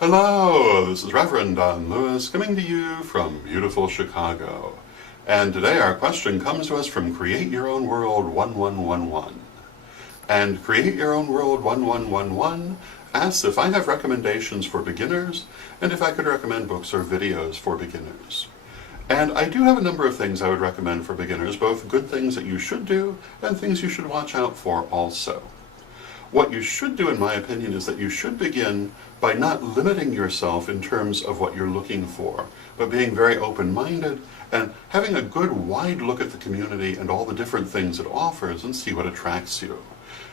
Hello, this is Reverend Don Lewis coming to you from beautiful Chicago. And today our question comes to us from Create Your Own World 1111. And Create Your Own World 1111 asks if I have recommendations for beginners and if I could recommend books or videos for beginners. And I do have a number of things I would recommend for beginners, both good things that you should do and things you should watch out for also. What you should do, in my opinion, is that you should begin by not limiting yourself in terms of what you're looking for, but being very open-minded and having a good wide look at the community and all the different things it offers and see what attracts you.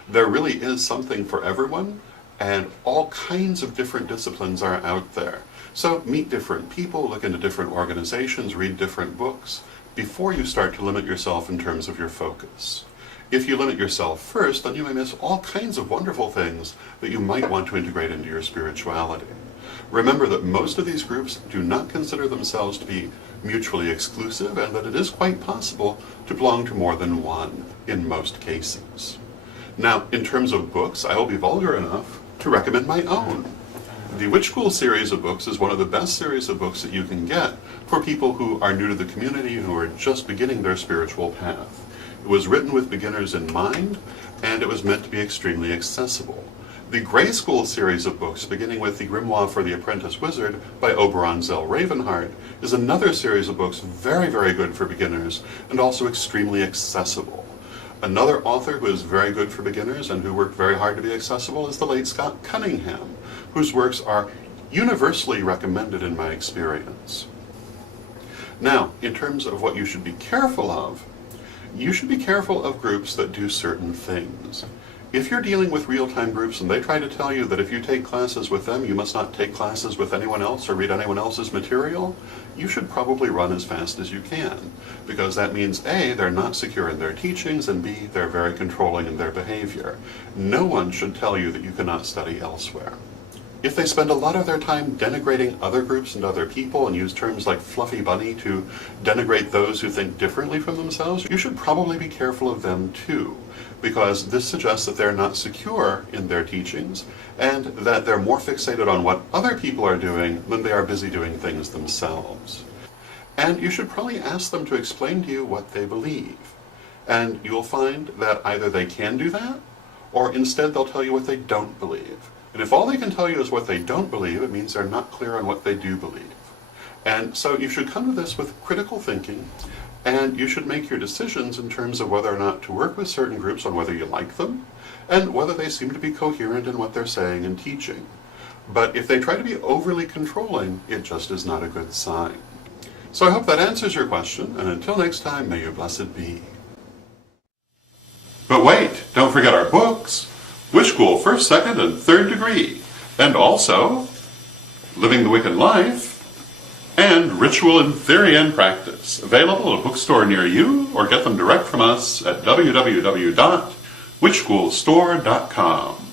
There really is something for everyone, and all kinds of different disciplines are out there. So meet different people, look into different organizations, read different books, before you start to limit yourself in terms of your focus. If you limit yourself first, then you may miss all kinds of wonderful things that you might want to integrate into your spirituality. Remember that most of these groups do not consider themselves to be mutually exclusive, and that it is quite possible to belong to more than one in most cases. Now, in terms of books, I will be vulgar enough to recommend my own. The Witch School series of books is one of the best series of books that you can get for people who are new to the community and who are just beginning their spiritual path. It was written with beginners in mind, and it was meant to be extremely accessible. The Grey School series of books, beginning with The Grimoire for the Apprentice Wizard by Oberon Zell Ravenheart, is another series of books very, very good for beginners and also extremely accessible. Another author who is very good for beginners and who worked very hard to be accessible is the late Scott Cunningham, whose works are universally recommended in my experience. Now, in terms of what you should be careful of, you should be careful of groups that do certain things. If you're dealing with real-time groups and they try to tell you that if you take classes with them, you must not take classes with anyone else or read anyone else's material, you should probably run as fast as you can, because that means A, they're not secure in their teachings, and B, they're very controlling in their behavior. No one should tell you that you cannot study elsewhere. If they spend a lot of their time denigrating other groups and other people and use terms like fluffy bunny to denigrate those who think differently from themselves, you should probably be careful of them too, because this suggests that they're not secure in their teachings and that they're more fixated on what other people are doing than they are busy doing things themselves. And you should probably ask them to explain to you what they believe. And you'll find that either they can do that, or instead they'll tell you what they don't believe. And if all they can tell you is what they don't believe, it means they're not clear on what they do believe. And so you should come to this with critical thinking, and you should make your decisions in terms of whether or not to work with certain groups on whether you like them, and whether they seem to be coherent in what they're saying and teaching. But if they try to be overly controlling, it just is not a good sign. So I hope that answers your question, and until next time, may you blessed be. But wait, don't forget our books. Witch School, 1st, 2nd, and 3rd degree, and also Living the Wiccan Life, and Ritual in Theory and Practice, available at a bookstore near you, or get them direct from us at www.witchschoolstore.com.